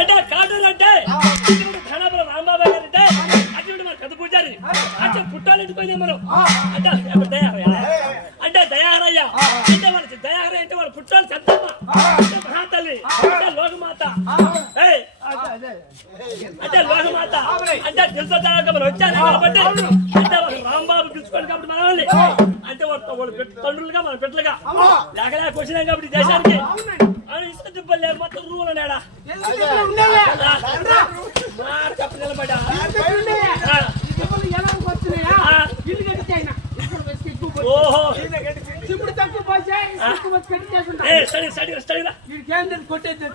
అంటే కాటూరు అంటే ధనాపురం రాంబాబు గారు అంటే అటువంటి మన పెద్ద పూజారి. అంటే పుట్టాలింటి పోయినా మనం. అంటే దయాహరయ్య అంటే దయాహరయ్య అంటే మన దయాహరయ్య అంటే వాళ్ళ పుట్టాలి చెత్తమ్మ అంటే మహాతల్లి. అంటే లోకమాత. అంటే లోకమాత. అంటే తెలుసా వచ్చాను కాబట్టి అంటే రాంబాబు పిలుచుకోండి కాబట్టి మన వాళ్ళని అంటే వాళ్ళ తండ్రులుగా మన పెట్టలుగా లేక లేక వచ్చినాం కాబట్టి దేశానికి. ఇసుక దిబ్బలు లేక మొత్తం రూల్ ఉన్నాడా మారు కప్ప నిలబడ్డా? ఓహో. ఇప్పుడు తక్కువ కొట్టేది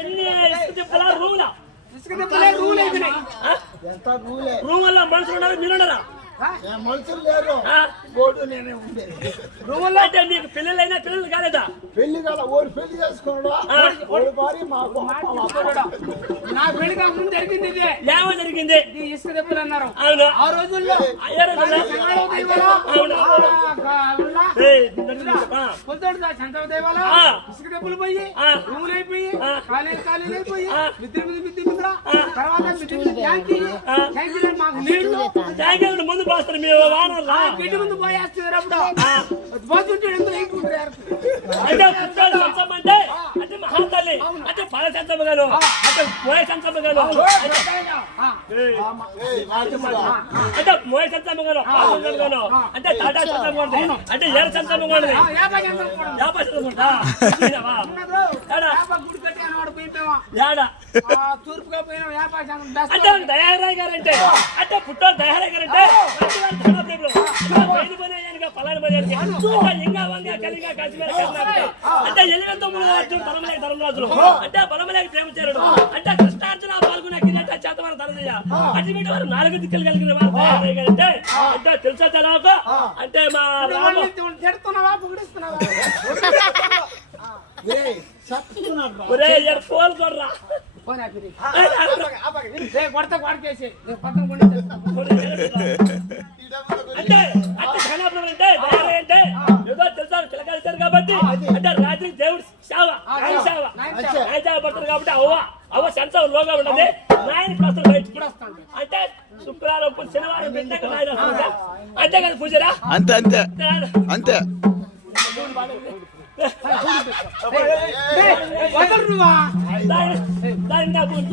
ఎన్ని ఇసుక దిబ్బలా రూలా? ఇసుక దెబ్బలే రూల్ అయిపోయినాయి ఎంత రూలే రూమ్ వల్ల మనుషులు ఉన్నారు మీరు మనుషులు లేరు. ఆ? బోర్డు నేనే ఉండేది రూమ్ అంటే మీకు పిల్లలైనా పిల్లలు కాలేదా? పెళ్ళి ఓడి పెళ్ళి చేసుకోవడం ఓడి భార్య మాకు నా పెళ్ళి కాకుండా జరిగింది ఇదే. ఏమో జరిగింది? ఇది ఇసుక దెబ్బలు అన్నారు. అవును. ఆ రోజుల్లో అయ్యే రోజుల్లో? చంద్రబాబు దేవాలో, అవును. ఆ, కావులా, ఏయ్, దిండు ఆ. పొద్దుడు దా చంద్రబాబు దేవాలో, ఆ. ఇసుక దెబ్బలు పోయి ఆ. రూములు అయిపోయి. కాలేజీ కాలేజీ తర్వాత ట్యాంకీ. ట్యాంకీలో మాకు నీళ్ళు. ముందు పోస్తారు మీ వానరా బిడ్డ ముందు అప్పుడు. లేకుంటారు అంటే పుట్టాడు అంటే అంటే మహాతల్లి అంటే పాల సంచమ్మ గాను అంటే మోయ ఏయ్, అంటే మోయ గాను అంటే టాటా అంటే యాభై ఏడా పోయినాయనగా అంటే ఇంకా వంగ కలిగా కాశ్మీర కర్ణాటక. అంటే ఎలిగంతో మునగార్జున బలమలేక ధర్మరాజులు అంటే బలమలేక ప్రేమచారుడు అంటే కృష్ణార్జున పాల్గొనే కిరీట చేతవారు ధనజయ అటువంటి వారు నాలుగు దిక్కులు కలిగిన వారు తయారయ్యారంటే అంటే తెలుసా తెలవక అంటే మా తిడుతున్నావా పొగిడిస్తున్నావా ఒరే ఫోన్ కొర్రా కొడతా కొడకేసి పక్కన కొండ అంటే కాబట్టి అంటే రాత్రి దేవుడు సేవ ఆయన సేవ ఆయన సేవ పడతారు కాబట్టి అవ్వ అవ్వ సెన్స్ లోగా ఉన్నది నాయన ప్రస్తుతం బయటికి అంటే శుక్రవారం శనివారం పెట్టాక నాయన వస్తుందా? అంతే కదా పూజరా అంతే అంతే అంతే వదలు నువ్వా దాని దాని నా పూజ